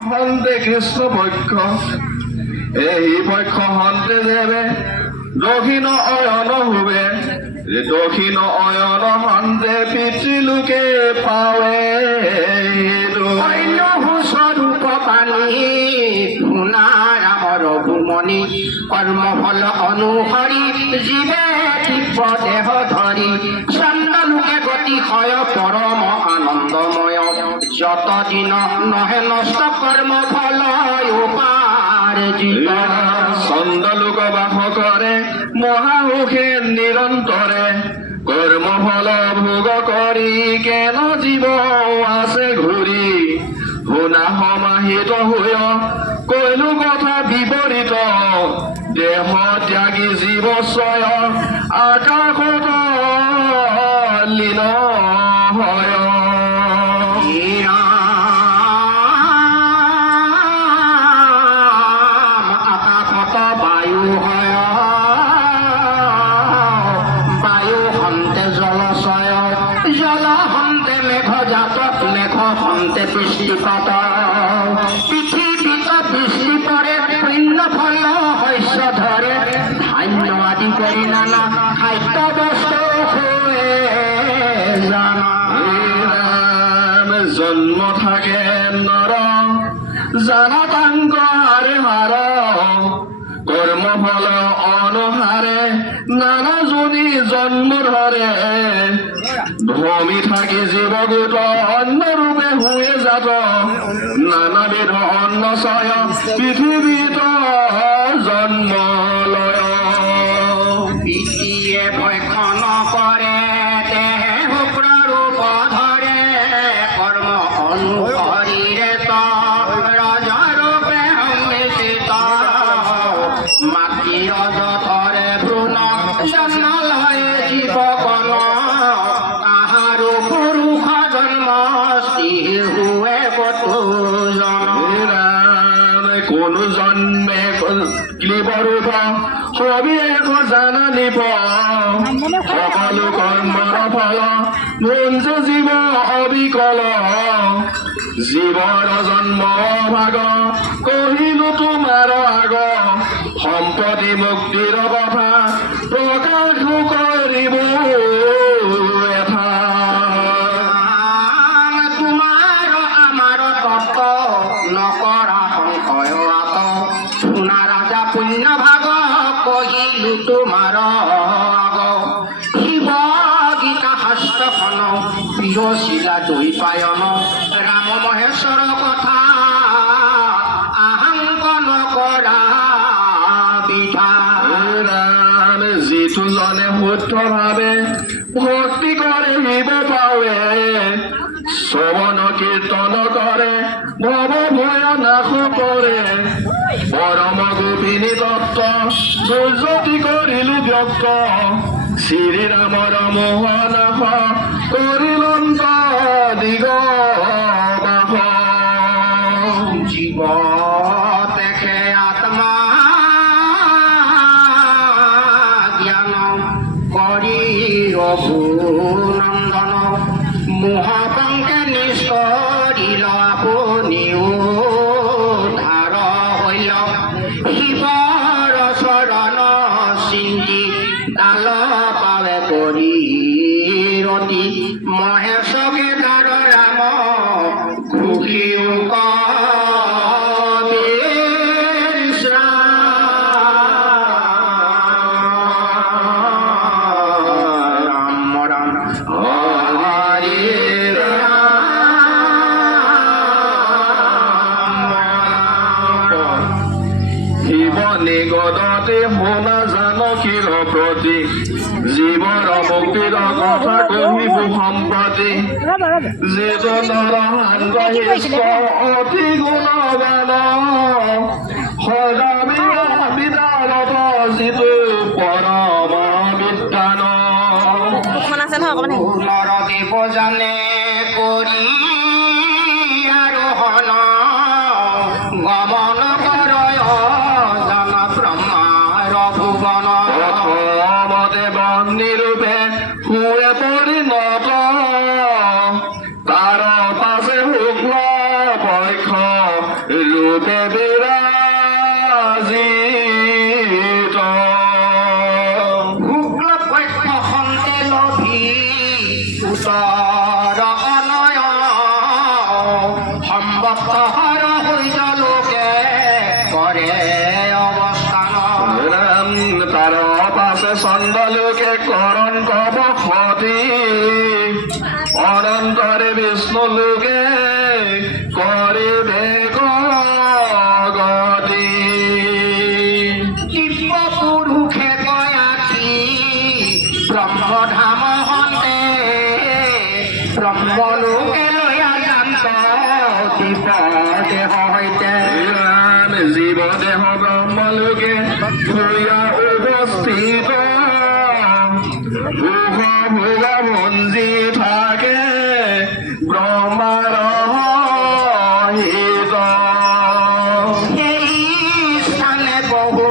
হন্তে কৃষ্ণ পক্ষ এই পক্ষ হন্তে দেবে দক্ষিণ অয়ন হুবে দক্ষিণ অয়ন হন্তে পিতৃলোকে পাৱে স্বৰূপ পানি ধুনাৰামৰ ভূমনি কৰ্মফল অনুসৰি জীৱে দিব্য দেহ ধৰি চন্দ্ৰলোকে গতি হয় পৰম আনন্দময় যত দিন নহে নষ্ট কৰ্ম ফল চন্দ্ৰলোক বাস কৰে মহাসুখে নিৰন্তৰে কৰ্মফল ভোগ কৰি কেন জীৱ আছে ঘূৰি শুনা সমাহিত হৈ কৈলো কথা বিপৰীত দেহ ত্যাগী জীৱ স্বয় আকাশত লীন হয় আকাশত বায়ু হয় বায়ু হন্তে জলচয় জল হন্তে মেঘ জাত মেঘ হন্তে বৃষ্টিপাত পৃথিৱীত বৃষ্টি পৰে পুণ্য ফল শস্য ধৰে ধান্য আদি কৰি নানা খাদ্য বস্তু জন্ম থাকে নৰ জানতাংক হাৰে হাৰ কৰ্মফল অনুসাৰে নানা জনী জন্ম ধৰে ভূমি থাকি জীৱ গোট অন্য ৰূপে হুৱে জাত নানাবিধ অন্নচয় পৃথিৱীত জন্ম লয় পিতৃয়ে ভক্ষণ কৰে দেহ প্ৰৰূপ ধৰে কৰ্ম অনুসৰিৰে ৰজৰূপে সংমিশ্ৰিত মাতৃ ৰজতৰে ভ্ৰূণ জন্ম লয় জীৱকণ কাহাৰো পুৰুষ জন্ম স্থিৰ হুৱে বধূজন কোনো জন্মে ক্লিবৰূপ সবি এক জানানিব সকলো কৰ্মৰ ফল মঞ্জ জীৱ অবিকল জীৱৰ জন্ম ভাগ কহিলো তোমাৰ আগ সম্পত্তি মুক্তিৰ কথা প্ৰকাশ কৰিব এথা তোমাৰ আমাৰ তত্ত্ব নকৰা সংশয় আত শুনা ৰাজা পুণ্য ভাগ কহিলো তোমাৰ আগ শিৱ গীতা শাস্ত্ৰখন বিৰচিলা দ্বৈপায়ন ৰাম মহেশ্বৰ কথা আহাংকন কৰা বিধা যিটো জনে শুদ্ধ ভাৱে ভক্তি কৰে শিৱ পাৱে শ্ৰৱণ কীৰ্তন কৰে ভৱ ভয় নাশ কৰে পৰম গোপিনী তত্ত্ব দুৰ্যতি কৰিলো ব্যক্ত শ্ৰীৰামৰ মোহনাশ কৰিলন্ত দিগ জীৱ দেখে আত্মা জ্ঞান কৰি ৰঘুনন্দন মোহপংকে নিষ্কৰিল আপুনিও ধাৰ হৈল শিৱৰ চৰণ চিন্তি তাল পাৱে কৰি ৰতি মহেশকে তাৰ ৰাম ঘুষিও নিগদতে শুনা জানকীৰ প্ৰতি জীৱৰ মুক্তিৰ কথা কহিব সম্পত্তি যিজনৰ সাংগহিষ্ঠ অতি গুণবান সদা বিদাৰত যিটো পৰম বিদ্যান দেৱ জানে কৰি আৰোহণ গমন কৰয় জন ব্ৰহ্মাৰ ভুৱন দেৱ নিৰূপে শুৱে পৰিণত তাৰ পাছে শুক্ল পক্ষ ৰূপে বিৰাজিত শুক্ল পক্ষ সন্তে লভি উত্তৰ অনয় সম্বত্তৰ সূৰ্যলোকে কৰে অৱস্থান ৰাম তাৰ পাছে চন্দ্ৰলোকে কৰণ কব সতী অনন্তৰে বিষ্ণুলোকে কৰিবে গতি দিব্য পুৰুষে কয়াতি ব্ৰহ্মধাম সন্তে ব্ৰহ্মলোকে লয়া যান্ত দিব্য দেহ সৈতে ৰাম জীৱ দেহ ব্ৰহ্মলোকে ভূয়া উপস্থিত ভোগ ভোগ ভঞ্জি থাকে ব্ৰহ্মাৰ হিত সেই স্থানে বহু